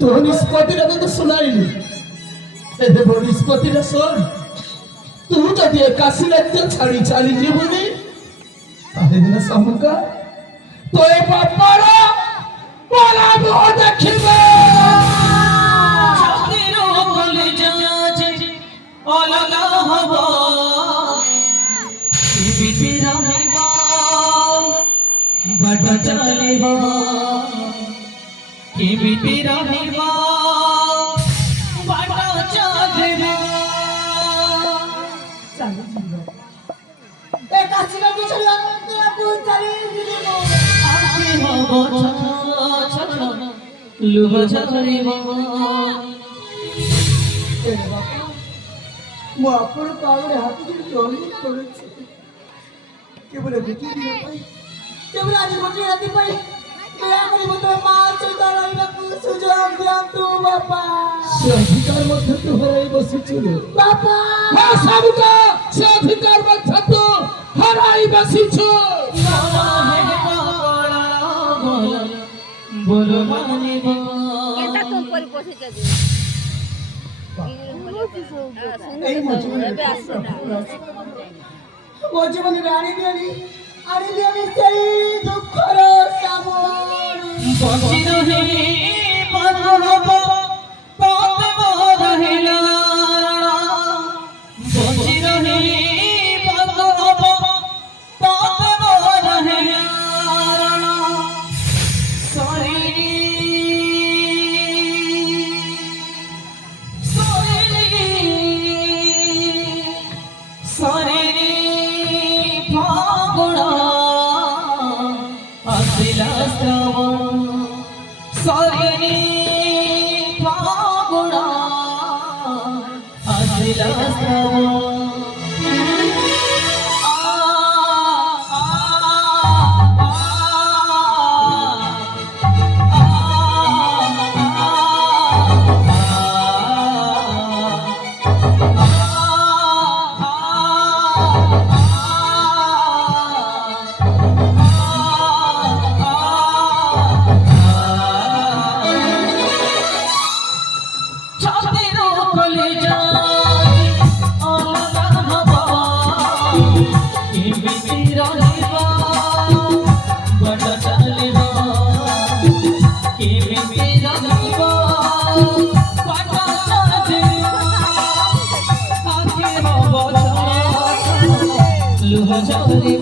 तो निष्पत्ति तो सुनाइली निष्पत्ति सुन तू जदि काशी राज्य छाड़ी चली जीवनी दिन सम्मुखा तो ए बापार देखिबे अलगा हब बड़ चलिब केमिति रहिब बड़ चलिब ए काशीला बिछड़िया के आपु चली दिलिबो आके हब छछ लुह झरिब ए बापा मो आपण पावरे हाथ जोड़ी दौड़ी करे छे केवल बेटी दिया पाई केवल आज गोटी राती पाई दया करी मत मां सहित रहिबाकू सुजोग दिया तू बापा से अधिकार मध्य तू हराई बसिछु रे बापा हां सबका से अधिकार मध्य तू हराई बसिछु बोल माने केता तो परि पोसे के जे এই মজুমনি মজুমনি রানী দিয়ানি আরে দিয়ানি সেই দুঃখর সামর বঞ্চি রহে পাগলব পাপে মরহিলা বঞ্চি রহে পাগলব পাপে মরহিলা সরিনি सरे फागुण असिला श्रवण सरे फागुण असिला श्रवण लुह झरिब